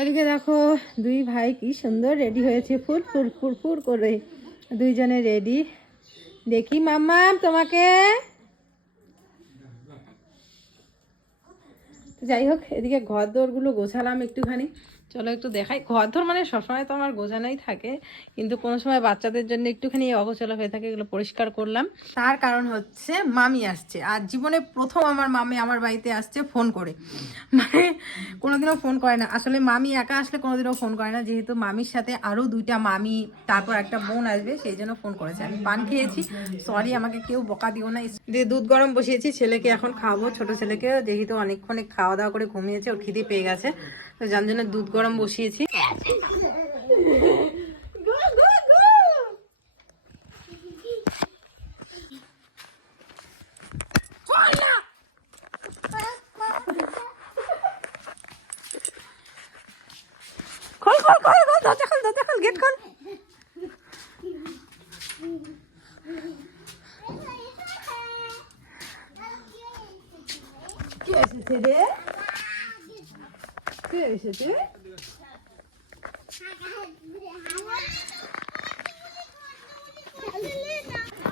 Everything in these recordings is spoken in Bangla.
এদিকে দেখো দুই ভাই কি সুন্দর রেডি হয়েছে, ফুর ফুর ফুর ফুর করে দুইজনে রেডি। দেখি মাম্মা তোমাকে। যাই হোক, এদিকে ঘর দোরগুলো গোছালাম একটুখানি। চলো একটু দেখাই। ঘর দোর মানে সবসময় তো আমার গোছানোই থাকে, কিন্তু কোনো সময় বাচ্চাদের জন্য একটুখানি অগোছালো হয়ে থাকে, এগুলো পরিষ্কার করলাম। তার কারণ হচ্ছে মামি আসছে, আর জীবনে প্রথম আমার মামি আমার বাড়িতে আসছে ফোন করে। মানে কোনোদিনও ফোন করে না আসলে, মামি একা আসলে কোনোদিনও ফোন করে না, যেহেতু মামির সাথে আরও দুইটা মামি তারপর একটা বোন আসবে, সেই জন্য ফোন করেছে। আমি পান খেয়েছি, সরি, আমাকে কেউ বকা দিও না। দিয়ে দুধ গরম বসিয়েছি, ছেলেকে এখন খাওয়াবো, ছোট ছেলেকে, যেহেতু অনেকক্ষণে খাওয়া দাওয়া করে ঘুমিয়েছে, ওর খিদে পেয়ে গেছে, তো যার জন্য দুধ গরম বসিয়েছি। খোল খোল খোল খোল, দরজা খোল, দরজা খোল, গেট খোল। কে এসেছে রে? কে এসেছে?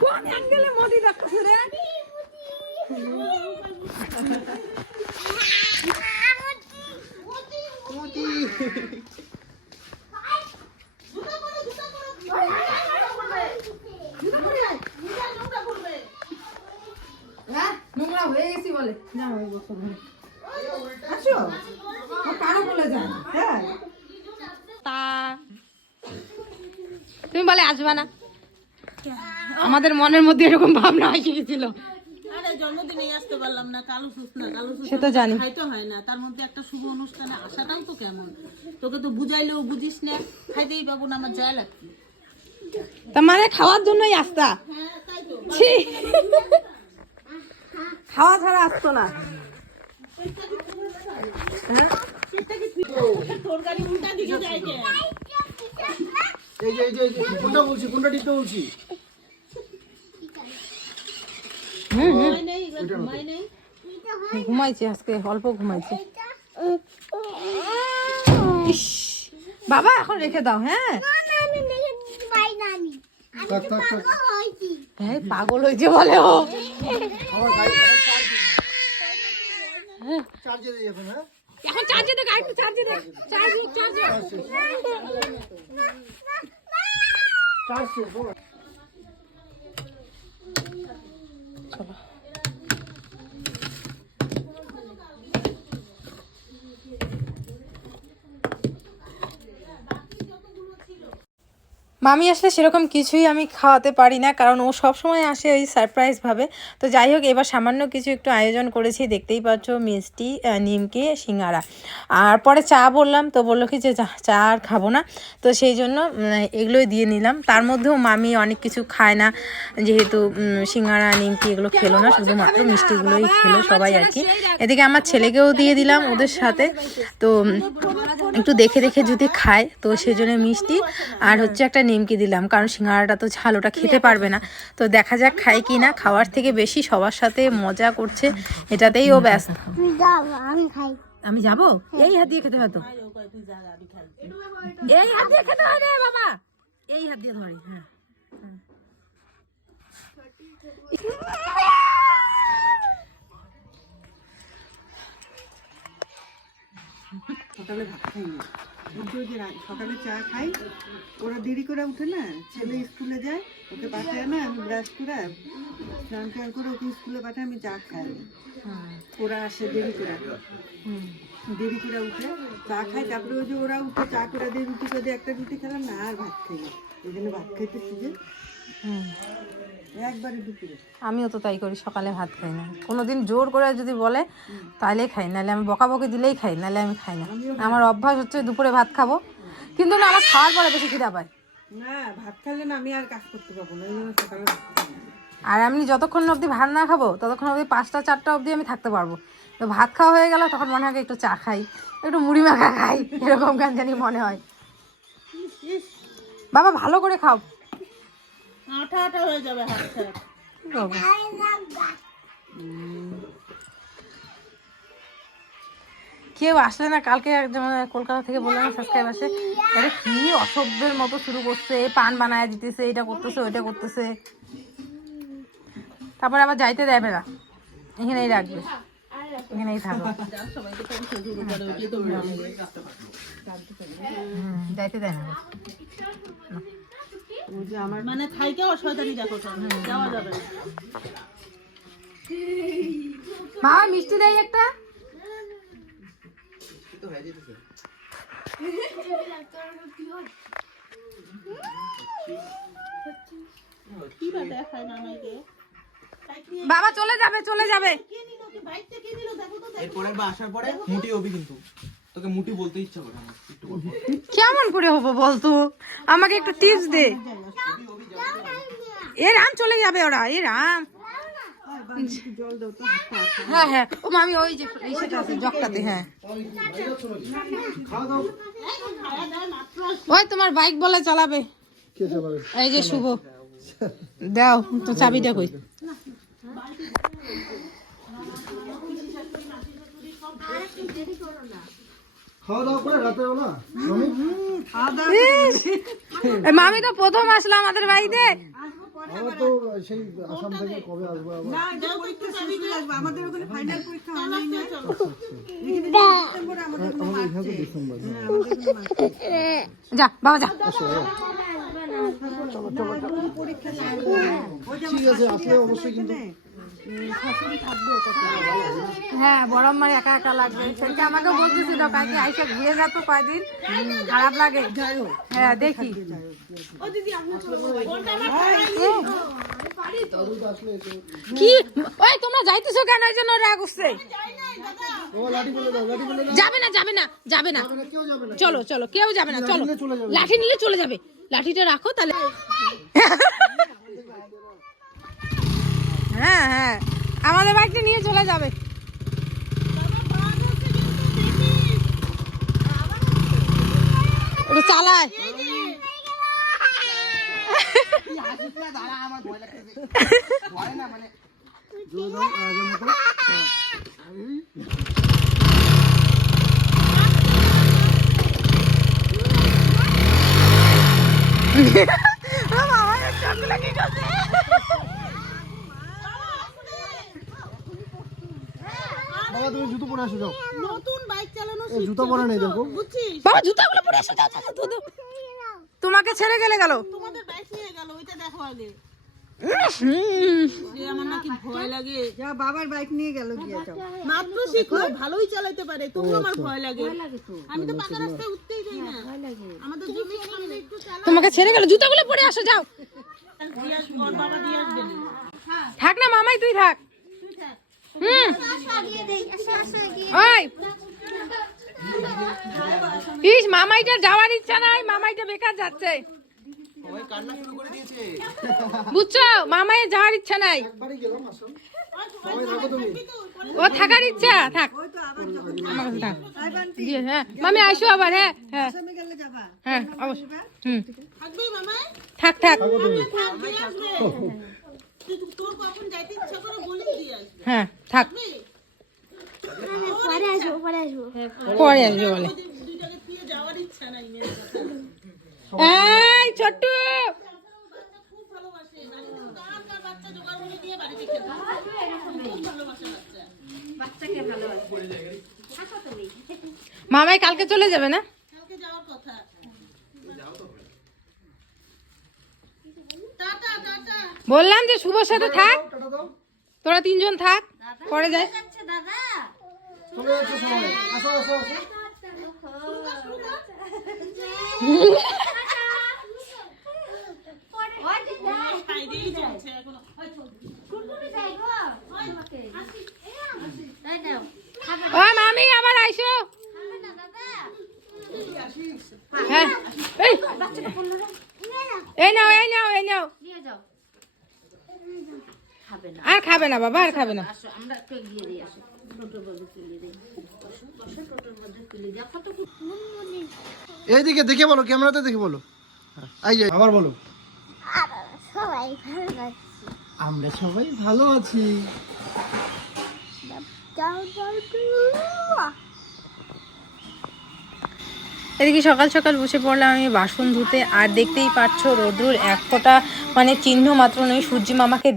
কোন অ্যাঙ্গেলে মোদি দেখতেছে রে? নোংরা হয়ে গেছি বলে না, আসো কারো বলে যায়। হ্যাঁ, তুমি বলে আসবা না, আমাদের মনের মধ্যে এরকম ভাবনা এসে গেছিল। জন্মদিনে আসতে পারলাম না, কালো সেটা জানি, খাইতে হয় না, তার মধ্যে একটা শুভ অনুষ্ঠানে আসাটাও তো কেমন। তোকে তো বুঝাইলেও বুঝিস না, খাইতেই পাবো না, আমার যায় লাগছে। তার মানে খাওয়ার জন্যই আসতা? হ্যাঁ তাই তো। খাওয়া ছাড়া আসতো না। তোর গাড়ি উল্টা দিকে যায় কে? এই যে কোনটা বলছি, কোনটা দিতে বলছি? ঘুমাইছে আজকে, অল্প ঘুমাইছে। বাবা এখন রেখে দাও। হ্যাঁ পাগল হয়েছে বলে ও। এখন চার্জে দে, গাড়ি চার্জে দে, চার্জ চলো। মামি আসলে সেরকম কিছুই আমি খাওয়াতে পারি না, কারণ ও সবসময় আসে ওই সারপ্রাইজভাবে। তো যাই হোক, এবার সামান্য কিছু একটু আয়োজন করেছি, দেখতেই পাচ্ছ, মিষ্টি, নিমকি, সিঙ্গারা, আর পরে চা বললাম, তো বললো কি যে চা আর খাবো না, তো সেই জন্য এগুলোই দিয়ে নিলাম। তার মধ্যেও মামি অনেক কিছু খায় না, যেহেতু সিঙ্গারা নিমকি এগুলো খেলো না, শুধুমাত্র মিষ্টিগুলোই খেলো সবাই আর কি। এদিকে আমার ছেলেকেও দিয়ে দিলাম ওদের সাথে, তো একটু দেখে দেখে যদি খায়, তো সেই জন্য মিষ্টি আর হচ্ছে একটা নিমকি দিলাম, কারণ সিঙ্গারাটা তো ঝাল, ওটা খেতে পারবে না। তো দেখা যাক খাই কি না, খাওয়ার থেকে বেশি সবার সাথে মজা করছে, এটাতেই ও ব্যস্ত। আমি যাবো, এই হাত দিয়ে খেতে হয়তো, এই হাত দিয়ে খেতে হয় রে বাবা, এই হাত দিয়ে ধরে। হ্যাঁ সকালে ভাত খাই না, সকালে চা খাই, ওরা দেরি করে উঠে না, ছেলে স্কুলে যায়, ওকে পাঠায় না, আমি ব্রাশ করে স্নান টান করে ওকে স্কুলে পাঠায়, আমি চা খাই না, ওরা আসে দেরি করে উঠে চা খাই, তারপরে ওই যে ওরা উঠে চা করে দিয়ে রুটি করে দিয়ে, একটা রুটি খেলাম না, আর ভাত খাই না, এই জন্য ভাত খাইতেছি যে একবারে দুপুরে। আমিও তো তাই করি, সকালে ভাত খাই না, কোনোদিন জোর করে যদি বলে তাহলেই খাই, নাহলে আমি বকাবকি দিলেই খাই, নাহলে আমি খাই না। আমার অভ্যাস হচ্ছে দুপুরে ভাত খাবো, কিন্তু না, আমার খাওয়ার পরে বেশি খিদা পায়। না, ভাত খাইলে না আমি আর কাজ করতে পারবো না, এই জন্য সকালে ভাত খাই না। আর আমি যতক্ষণ অবধি ভাত না খাবো, ততক্ষণ অবধি 5টা 4টা অবধি আমি থাকতে পারবো। তো ভাত খাওয়া হয়ে গেল, তখন মনে হয় একটু চা খাই, একটু মুড়ি মাখা খাই, এরকম গান জানি মনে হয়। বাবা ভালো করে খাও, আঠা আঠা হয়ে যাবে হাতটা। কি কেউ আসলে না, কালকে যেমন কলকাতা থেকে বললাম সাবস্ক্রাইব আসে, আরে কি অসভ্যের মতো শুরু করছে, পান বানায় দিতেছে, এটা করতেছে ওইটা করতেছে, তারপর আবার যাইতে দেবে না, এখানেই রাখবে, এখানেই থাকো, যাইতে দেয় না। মানে থাইকে অশয়তানি দেখো, যাওয়া যাবে না। মা মিষ্টি দেয় একটা, কি বা দেখায় মামাইকে, বাবা চলে যাবে চলে যাবে। বাইকটা কে নিল দেখো তো। এরপরের বা আসার পরে মুটি হবি, কিন্তু তোকে মুটি বলতে ইচ্ছা করে আমার একটু বল। কেমন করে হবো বলতো, আমাকে একটু টিপস দে। এ রাম চলে যাবে ওরা, এ রাম। হ্যাঁ হ্যাঁ ও মামি ওই যে ইসেটা আছে জগটাতে, হ্যাঁ খাওয়া দাও। ওই তোমার বাইক বলে চালাবে, কে চালাবে? এই যে শুভ, দাও তো চাবিটা কই। খাওয়া দাওয়া করে রাতের বেলা মামি তো প্রথম আসলো আমাদের বাড়িতে। আমার তো সেই আসাম থেকে কবে আসবো আবার। আমাদের ওখানে ফাইনাল পরীক্ষা অনলাইন আমাদের ডিসেম্বর। যা বাবা যা। ঠিক আছে, আসলে অবশ্যই কিন্তু হ্যাঁ বড় আমার একা একা লাগবে, সেটা আমাকে বলতেছিল কালকে আইসা ঘুরে যাতো কয়দিন, খারাপ লাগে। হ্যাঁ দেখি কি ওই তোমরা যাইতেছো কেন, এই জন্য রাগ উঠছে। ও লাঠি ফেলে দাও, লাঠি ফেলে দাও। যাবে না যাবে না যাবে না, কেউ যাবে না। চলো চলো কেউ যাবে না, চলো লাঠি নিলে চলে যাবে, লাঠিটা রাখো তাহলে। হ্যাঁ হ্যাঁ আমাদের বাইকটা নিয়ে চলে যাবে। ওটা চালায় বাবা তুমি জুতো পরে আসো, যাও। নতুন বাইক চালানো এই জুতো পরে নেই দেখো। বুঝছিস, বাবা জুতাগুলো পরে আসো, যাও যাও যাও, যাও। তোমাকে ছেড়ে গেলে গেল। তোমাদের বাইক নিয়ে গেল, ওইটা দেখো আগে। যে আমার নাকি ভয় লাগে, যা বাবার বাইক নিয়ে গেল গিয়ে যাও। মাত্র শিখলো, ভালোই চালাতে পারে, তবুও আমার ভয় লাগে। আমি তো পাকা রাস্তায় উঠতেই যাই না, আমাদের জমির সামনে একটু চালা। তোমাকে ছেড়ে গেল, জুতাগুলো পরে আসো যাও। ওর বাবা দিয়ে আসবে না। থাক না মামাই, তুই থাক। ওই ইস মামাইটার যাওয়ার ইচ্ছা নাই, মামাইটা বেকার যাচ্ছে, সবাই কান্না শুরু করে দিয়েছে। বুঝছো, মামাইয়ের যাওয়ার ইচ্ছা নাই, বাড়ি গেলাম আসো। সবাই থাকো তুমি। ও থাকার ইচ্ছা থাক, আমার কাছে থাক। জি হ্যাঁ মামি আসো আবার, হ্যাঁ হ্যাঁ গেলে যাবা হ্যাঁ অবশ্যই, থাকবি মামাই? থাক থাক, থাক, দিয়ে আসবে। তুই তোর কখন যাইতে ইচ্ছা করে বলিস, দিয়ে আসবে। হ্যাঁ থাক, পরে আসবো, পরে আসবে বলে। দুইটাকে দিয়ে যাওয়ার ইচ্ছা নাই মেয়ের কথা। এই ছোট্টু খুব ভালোবাসে, নাকি তো কার কার বাচ্চা জোগাড় করে দিয়ে বাড়িতে খেতে খুব ভালোবাসে বাচ্চা। মামাই কালকে চলে যাবে না, কালকে যাওয়ার কথা। Tata tata. বললাম যে শুভর সাথে থাক, টাটা দাও। তোরা তিনজন থাক, পরে যাই। চলে যাচ্ছে সবাই, আসো আসো আসো। খাইতেই চলছে এখনো। ও মামি আবার আইসো। হ্যাঁ এই এই নাও এই নাও এই নাও, আর খাবে না বাবা, আর খাবে না। এইদিকে দেখে বলো, ক্যামেরাতে দেখে বলো। এই যে আবার বলো, আমরা সবাই ভালো আছি। এদিকে সকাল সকাল বসে পড়লাম আমি বাসন ধুতে। আর দেখতেই পাচ্ছ রোদ্রুর এক ফোঁটা মানে চিহ্ন মাত্র নেই, সূর্যি মামাকে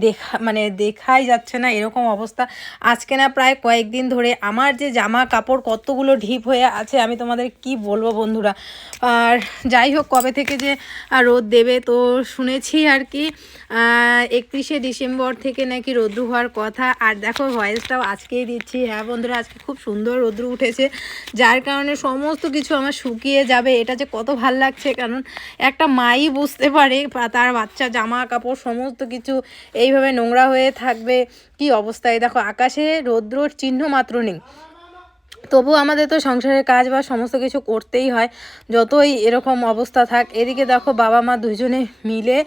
দেখাই যাচ্ছে না, এরকম অবস্থা। আজকে না প্রায় কয়েকদিন ধরে আমার যে জামা কাপড় কতগুলো ঢিপ হয়ে আছে আমি তোমাদের কি বলবো বন্ধুরা। আর যাই হোক, কবে থেকে যে রোদ দেবে তো শুনেছি আর কি 31শে ডিসেম্বর থেকে নাকি রোদ্রু হওয়ার কথা। আর দেখো ভয়েসটাও আজকেই দিচ্ছি। হ্যাঁ বন্ধুরা, আজকে খুব সুন্দর রোদ্রু উঠেছে, যার কারণে সমস্ত কিছু আমার শুকিয়ে যাবে। এটা যে কত ভাল লাগছে, কারণ একটা মাই বুঝতে পারে তার বাচ্চা জামা কাপড় সমস্ত কিছু এইভাবে নোংরা হয়ে থাকবে কি অবস্থায়। দেখো আকাশে রৌদ্রর চিহ্ন মাত্র নেই, তবু আমাদের তো সংসারের কাজ বা সমস্ত কিছু করতেই হয়, যতই এরকম অবস্থা থাক। এদিকে দেখো বাবা মা দুজনে মিলে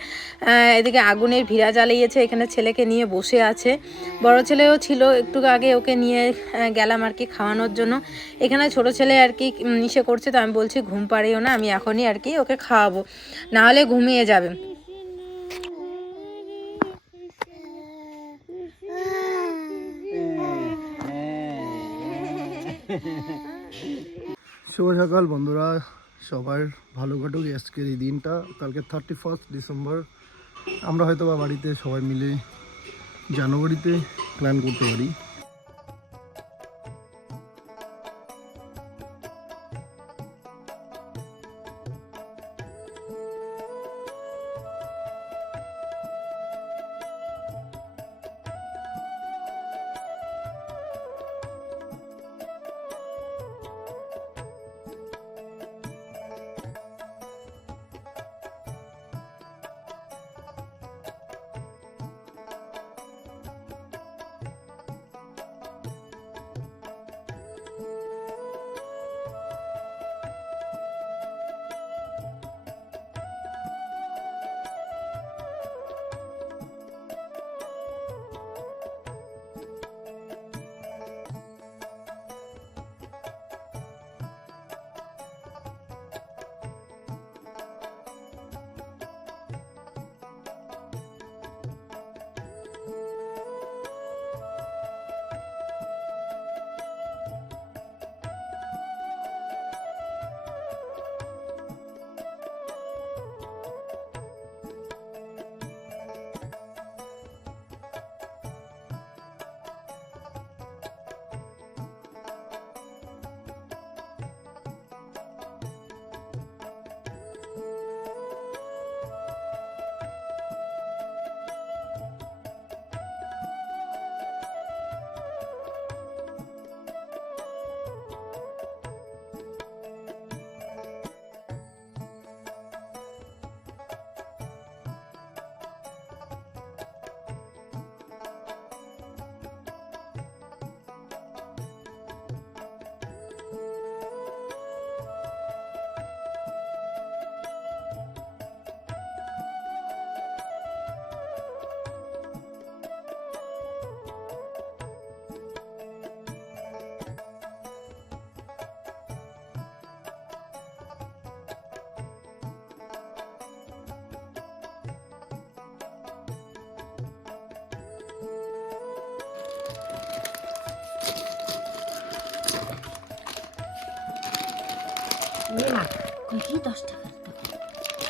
এদিকে আগুনের ভিড়া জ্বালিয়েছে, এখানে ছেলেকে নিয়ে বসে আছে। বড় ছেলেও ছিল, একটু আগে ওকে নিয়ে গেলাম আর কি খাওয়ানোর জন্য। এখানে ছোট ছেলে আর কি ইসে করছে, তো আমি বলছি ঘুম পাড়িও না, আমি এখনই আর কি ওকে খাওয়াবো, নাহলে ঘুমিয়ে যাবে। শুভ সকাল বন্ধুরা, সবার ভালো কাটুক আজকের এই দিনটা। কালকে 31 ডিসেম্বর, আমরা হয়তো বা বাড়িতে সবাই মিলে জানুয়ারিতে প্ল্যান করতে পারি।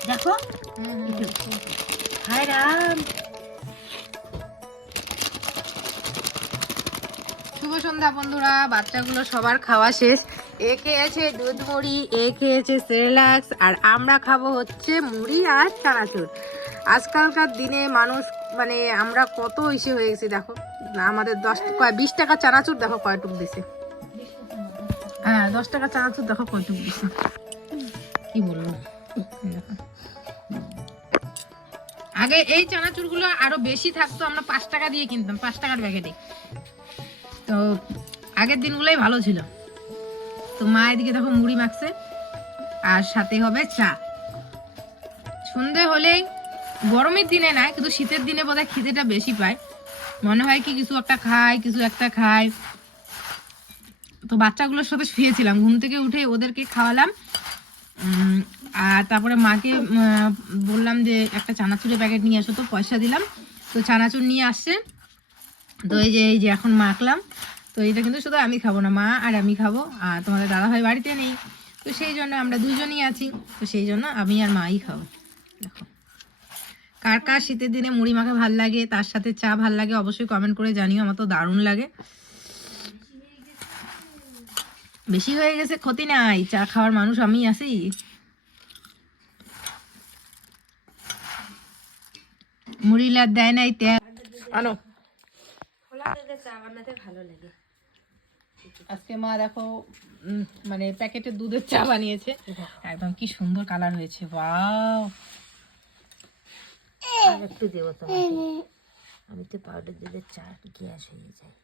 দেখো হায় রাম। শুভ সন্ধ্যা বন্ধুরা, বাচ্চাগুলো সবার খাওয়া শেষ। এ খেয়েছে দুধ মুড়ি, এ খেয়েছে সেরেলাক্স, আর আমরা খাবো হচ্ছে মুড়ি আর চানাচুর। আজকালকার দিনে মানুষ মানে আমরা কত ইসে হয়ে গেছি। দেখো আমাদের 20 টাকা চানাচুর দেখো কয়টুক দিছে। হ্যাঁ 10 টাকা চানাচুর দেখো কয়টুক দিছে, কি বলবো। দেখো আগে এই চানাচুরগুলো আরো বেশি থাকতো, আমরা 5 টাকা দিয়ে কিনতাম, 5 টাকার প্যাকেটে। তো আগের দিনগুলোই ভালো ছিল। তো মা এদিকে দেখো মুড়ি মাখছে, আর সাথে হবে চা। সন্ধে হলেই, গরমের দিনে না কিন্তু শীতের দিনে বোধহয় খিদেটা বেশি পায়, মনে হয় কি কিছু একটা খাই। তো বাচ্চাগুলোর সাথে শুয়েছিলাম, ঘুম থেকে উঠে ওদেরকে খাওয়ালাম। আর তারপরে মাকে বললাম যে একটা চানাচুরের প্যাকেট নিয়ে আসো, তো পয়সা দিলাম, তো চানাচুর নিয়ে আসছে। তো এই যে এখন মাখলাম। তো এটা কিন্তু শুধু আমি খাবো না, মা আর আমি খাবো, আর তোমাদের দাদাভাই বাড়িতে নেই। তো তো সেই জন্য আমরা দুজনই আছি, তো সেই জন্য আমি আর মাই খাবো। দেখো কার কার শীতের দিনে মুড়ি মাখা ভাল লাগে, তার সাথে চা ভাল লাগে, অবশ্যই কমেন্ট করে জানিও। আমার তো দারুণ লাগে। বেশি হয়ে গেছে ক্ষতি নাই, চা খাওয়ার মানুষ আমি আছি। মুড়ি লাদ দেয় নাই তেল আনো। আজকে মা দেখো মানে প্যাকেটের দুধের চা বানিয়েছে, একদম কি সুন্দর কালার হয়েছে। ওয়াও, একটু দেবো তো, আমি তো পাউডার দিলে চা গ্যাস হয়ে যায়।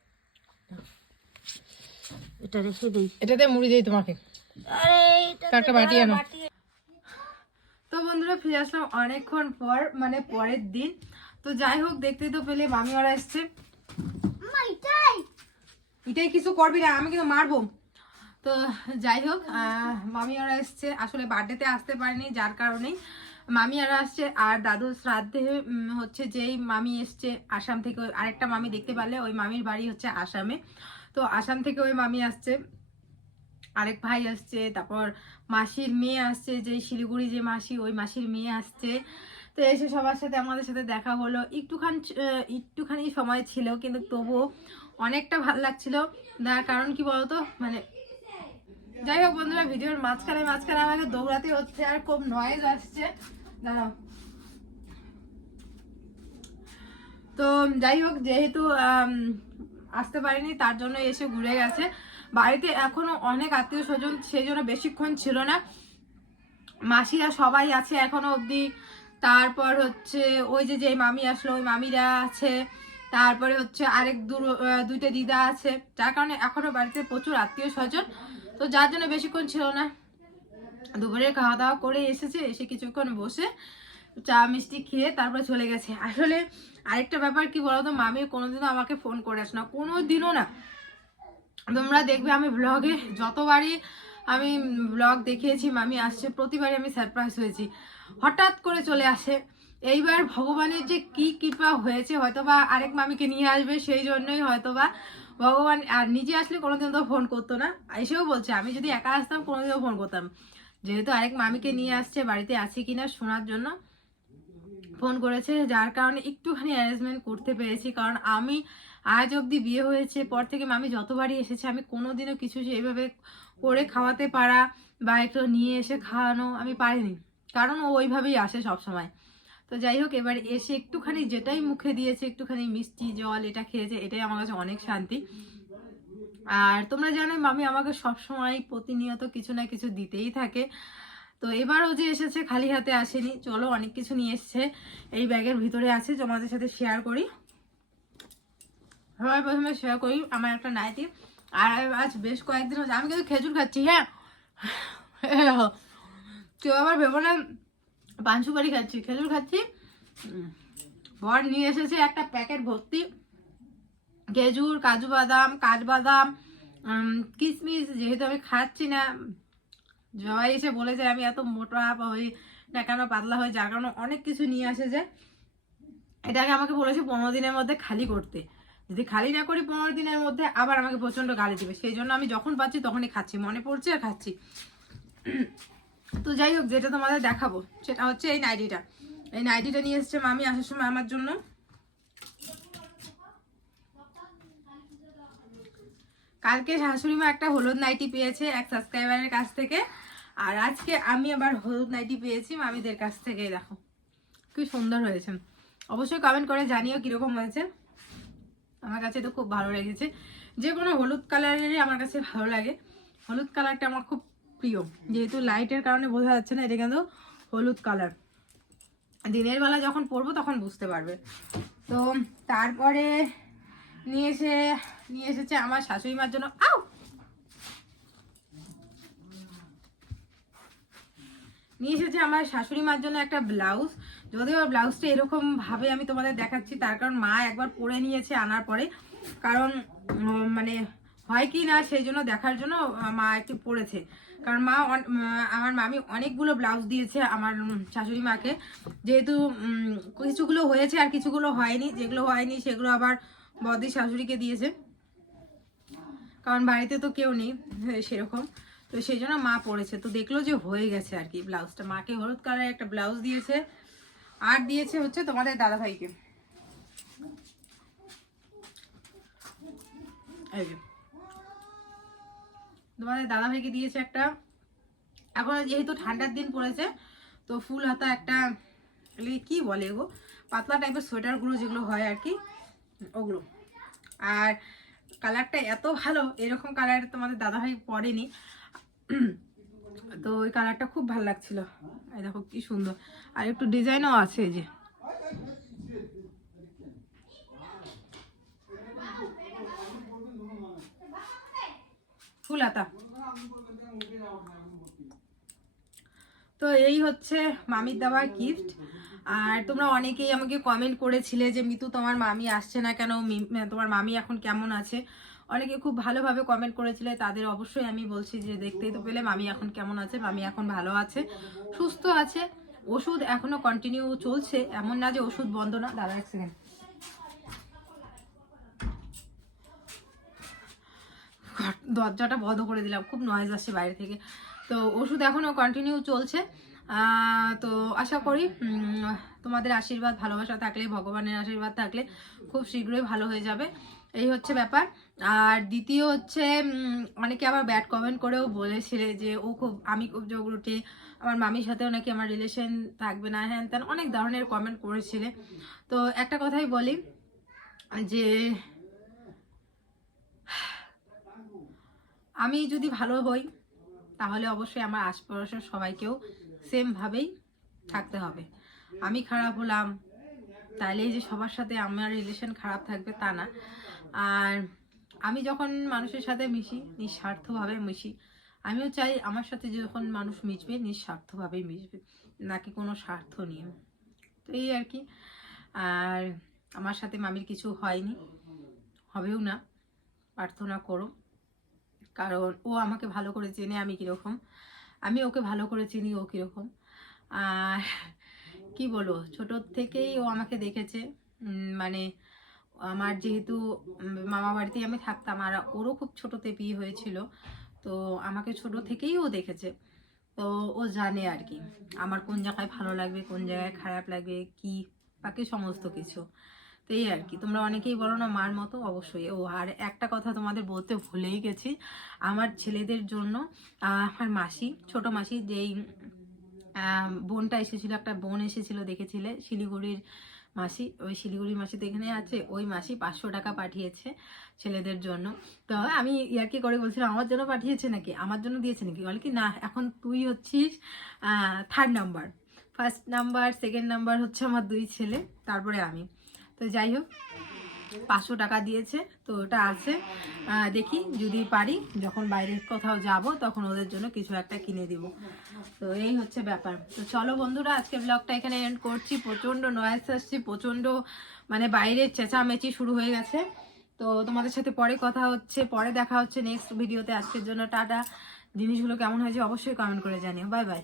এটা রেখে দিই। এটাতে মুড়ি দিই তোমাকে, আরে এটা একটা বাটি আনো। তো বন্ধুরা ফিরে আসলাম অনেকক্ষণ পর, মানে পরের দিন। তো যাই হোক, দেখতেই তো পেলে মামি ওরা এসছে। এটাই কিছু করবি না, আমি কিন্তু মারবো। তো যাই হোক, মামি ওরা এসছে, আসলে বার্থডেতে আসতে পারেনি, যার কারণেই মামি ওরা আসছে। আর দাদুর শ্রাদ্ধে হচ্ছে যেই মামি এসছে আসাম থেকে, আরেকটা মামি দেখতে পারলে, ওই মামির বাড়ি হচ্ছে আসামে। তো আসাম থেকে ওই মামি আসছে, আরেক ভাই আসছে, তারপর মাসির মেয়ে আসছে, যে শিলিগুড়ি যে মাসি, ওই মাসির মেয়ে আসছে। তো এসে সবার সাথে আমাদের সাথে দেখা হলো। একটুখানি সময় ছিল, কিন্তু তবুও অনেকটা ভালো লাগছিল। তার কারণ কি বলতো, মানে যাই হোক বন্ধুরা, ভিডিওর মাঝখানে আমাকে দৌড়াতে হচ্ছে, আর খুব নয়েজ আসছে। দাঁড়াও। তো যাই হোক, যেহেতু আসতে পারিনি, তার জন্য এসে ঘুরে গেছে। বাড়িতে এখনো অনেক আত্মীয় স্বজন, সেই জন্য বেশিক্ষণ ছিল না। মাসিরা সবাই আছে এখনো অবধি। তারপর হচ্ছে ওই যে মামি আসলো, ওই মামিরা আছে। তারপরে হচ্ছে আরেক দুইটা দিদা আছে, যার কারণে এখনো বাড়িতে প্রচুর আত্মীয় স্বজন। তো যার জন্য বেশিক্ষণ ছিল না। দুপুরে খাওয়া দাওয়া করে এসেছে, এসে কিছুক্ষণ বসে চা মিষ্টি খেয়ে তারপরে চলে গেছে। আসলে আরেকটা ব্যাপার কি বলতো, মামি কোনোদিনও আমাকে ফোন করে আসে না, কোনোদিনও না। তোমরা দেখবে আমি ব্লগে যতবারই আমি ব্লগ দেখিয়েছি মামি আসছে, প্রতিবারই আমি সারপ্রাইজ হয়েছি। হঠাৎ করে চলে আসে। এইবার ভগবানের যে কি কৃপা হয়েছে, হয়তোবা আরেক মামিকে নিয়ে আসবে, সেই জন্যই হয়তোবা ভগবান। আর নিজে আসলে কোনোদিন তো ফোন করতো না, এসেও বলছে আমি যদি একা আসতাম কোনোদিনও ফোন করতাম। যেহেতু আরেক মামিকে নিয়ে আসছে, বাড়িতে আছে কিনা শোনার জন্য ফোন করেছে, যার কারণে একটুখানি অ্যারেঞ্জমেন্ট করতে পেরেছি। কারণ আমি আজ অবধি বিয়ে হয়েছে পর থেকে মামি যতবারই এসেছে, আমি কোনোদিনও কিছু সেইভাবে করে খাওয়াতে পারা বা একটু নিয়ে এসে খাওয়ানো আমি পারিনি, কারণ ও ওইভাবেই আসে সবসময়। তো যাই হোক, এবার এসে একটুখানি যেটাই মুখে দিয়েছে, একটুখানি মিষ্টি জল এটা খেয়েছে, এটাই আমার কাছে অনেক শান্তি। আর তোমরা জানো মামি আমাকে সবসময় প্রতিনিয়ত কিছু না কিছু দিতেই থাকে। তো এবারও যে এসেছে খালি হাতে আসেনি, চলো অনেক কিছু নিয়ে এসছে। এই ব্যাগের ভিতরে আছে, তোমাদের সাথে শেয়ার করি। সবাই প্রথমে শেয়ার করি আমার একটা নাইটি। আর আজ বেশ কয়েকদিন হচ্ছে আমি কিন্তু খেজুর খাচ্ছি। হ্যাঁ, কেউ আবার ভেবো না পান সুপারি খাচ্ছি, খেজুর খাচ্ছি। বর নিয়ে এসেছে একটা প্যাকেট ভর্তি খেজুর, কাজু বাদাম, কাঠবাদাম, কিশমিশ। যেহেতু আমি খাচ্ছি না, সবাই এসে বলে যায় আমি এত মোটা হই না কেন, পাতলা হয়ে, যার কারণে অনেক কিছু নিয়ে আসে যায়। এটাকে আমাকে বলেছে 15 দিনের মধ্যে খালি করতে, যদি খালি না করি 15 দিনের মধ্যে আবার আমাকে প্রচন্ড গালি দেবে। সেই জন্য আমি যখন পাচ্ছি তখনই খাচ্ছি, মনে পড়ছে আর খাচ্ছি। তো যাই হোক, যেটা তোমাদের দেখাবো সেটা হচ্ছে এই নাইটিটা। এই নাইটিটা নিয়ে এসছে মামি আসার সময় আমার জন্য। কালকে শাশুড়ি মা একটা হলুদ নাইটি পেয়েছে এক সাবস্ক্রাইবারের কাছ থেকে, আর আজকে আমি আবার হলুদ নাইটি পেয়েছি মামিদের কাছ থেকে। দেখো কি সুন্দর হয়েছে, অবশ্যই কমেন্ট করে জানিও কিরকম হয়েছে। আমার কাছে তো খুব ভালো লেগেছে। যে কোনো হলুদ কালারেরই আমার কাছে ভালো লাগে, হলুদ কালারটা আমার খুব প্রিয়। যেহেতু লাইটের কারণে বোঝা যাচ্ছে না, এটা কিন্তু হলুদ কালার। দিনের বেলা যখন পরবো তখন বুঝতে পারবে। তো তারপরে নিয়ে এসেছে আমার শাশুড়ি মার জন্য একটা ব্লাউজ। যদিও ব্লাউজটা এরকম ভাবে আমি তোমাদের দেখাচ্ছি, তার কারণ মা একবার পরে নিয়েছে আনার পরে, কারণ মানে হয় কি না সেই জন্য দেখার জন্য মা একটু পরেছে। কারণ আমার মামি অনেকগুলো ব্লাউজ দিয়েছে আমার শাশুড়ি মাকে, যেহেতু কিছুগুলো হয়েছে আর কিছুগুলো হয়নি। যেগুলো হয়নি সেগুলো আবার বদি শাশুড়িকে দিয়েছে, কারণ বাড়িতে তো কেউ নেই সেরকম। তো সেই জন্য মা পরেছে, তো দেখলো যে হয়ে গেছে আর কি ব্লাউজটা। মাকে হলুদ কালারের একটা ব্লাউজ দিয়েছে, আর দিয়েছে হচ্ছে তোমাদের দাদাভাইকে এই যে তোমাদের দাদাভাইকে দিয়েছে একটা, এখন যেহেতু ঠান্ডার দিন পড়েছে তো ফুল হাতা একটা কি বলে গো পাতলা টাইপের সোয়েটারগুলো যেগুলো হয় আর কি ওগুলো। আর কালারটা এত ভালো, এরকম কালার তোমাদের দাদাভাই পরেনি, তো ওই কালারটা খুব ভালো লাগছিল। এই দেখো কি সুন্দর, আর একটু ডিজাইনও আছে এই যে ফুল হাতা। তো এই হচ্ছে মামির দেওয়া গিফট। আর তোমরা অনেকেই আমাকে কমেন্ট করেছিলে যে মিতু তোমার মামি আসছে না কেন, তোমার মামি এখন কেমন আছে। অনেকে খুব ভালোভাবে কমেন্ট করেছিলে, তাদের অবশ্যই আমি বলছি যে দেখতেই তো পেলে মামি এখন কেমন আছে। মামি এখন ভালো আছে, সুস্থ আছে, ওষুধ এখনো কন্টিনিউ চলছে, এমন না যে ওষুধ বন্ধ না। দাদা এক সেকেন্ড, দরজাটা বন্ধ করে দিলাম, খুব নয়েজ আসছে বাইরে থেকে। তো ওষুধ এখনও কন্টিনিউ চলছে। তো আশা করি তোমাদের আশীর্বাদ ভালোবাসা থাকলে, ভগবানের আশীর্বাদ থাকলে খুব শীঘ্রই ভালো হয়ে যাবে, এই হচ্ছে ব্যাপার। আর দ্বিতীয় হচ্ছে অনেকে আবার ব্যাড কমেন্ট করেও বলেছিলে যে আমি খুব জগরুটে, আমার মামির সাথেও নাকি আমার রিলেশন থাকবে না, হ্যান ত্যান অনেক ধরনের কমেন্ট করেছিলে। তো একটা কথাই বলি যে আমি যদি ভালো হই তাহলে অবশ্যই আমার আশপাশের সবাইকেও সেমভাবেই থাকতে হবে। আমি খারাপ হলাম তাহলে যে সবার সাথে আমার রিলেশন খারাপ থাকবে তা না। আর আমি যখন মানুষের সাথে মিশি নিঃস্বার্থভাবে মিশি, আমিও চাই আমার সাথে যখন মানুষ মিশবে নিঃস্বার্থভাবেই মিশবে, নাকি কোনো স্বার্থ নিয়ে। তো এই আর কি। আর আমার সাথে মামির কিছু হয়নি, হবেও না, প্রার্থনা করো, কারণ ও আমাকে ভালো করে চেনে আমি কীরকম, আমি ওকে ভালো করে চিনি ও কীরকম। আর কি বলবো, ছোটোর থেকেই ও আমাকে দেখেছে, মানে আমার যেহেতু মামা বাড়িতেই আমি থাকতাম, আর ওরও খুব ছোটোতে বিয়ে হয়েছিল, তো আমাকে ছোট থেকেই ও দেখেছে। তো ও জানে আর কি আমার কোন জায়গায় ভালো লাগবে, কোন জায়গায় খারাপ লাগবে, কি বাকি সমস্ত কিছু। তো এই আর কি। তোমরা অনেকেই বলো না মার মতো, অবশ্যই ও। আর একটা কথা তোমাদের বলতে ভুলেই গেছি, আমার ছেলেদের জন্য আমার মাসি, ছোট মাসি, যেই বোনটা এসেছিল, একটা বোন এসেছিল দেখেছিলে শিলিগুড়ির মাসি, ওই শিলিগুড়ির মাসি তো এখানে আছে, ওই মাসি 500 টাকা পাঠিয়েছে ছেলেদের জন্য। তো আমি ইয়ার্কি করে বলছিলাম আমার জন্য পাঠিয়েছে নাকি, আমার জন্য দিয়েছে নাকি, বলে কি না এখন তুই হচ্ছিস 3rd number, 1st number 2nd number হচ্ছে আমার 2 ছেলে, তারপরে আমি। তো যাই হোক 500 টাকা দিয়েছে, তো ওটা আছে, দেখি যদি পারি যখন বাইরে কোথাও যাব তখন ওদের জন্য কিছু একটা কিনে দিব। তো এই হচ্ছে ব্যাপার। তো চলো বন্ধুরা, আজকে ব্লগটা এখানে এন্ড করছি। প্রচণ্ড নয়েজ আসছে, প্রচণ্ড মানে বাইরের চেঁচামেচি শুরু হয়ে গেছে। তো তোমাদের সাথে পরে কথা হচ্ছে, পরে দেখা হচ্ছে নেক্সট ভিডিওতে। আজকের জন্য টাটা। জিনিসগুলো কেমন হয়েছে অবশ্যই কমেন্ট করে জানিও। Bye bye.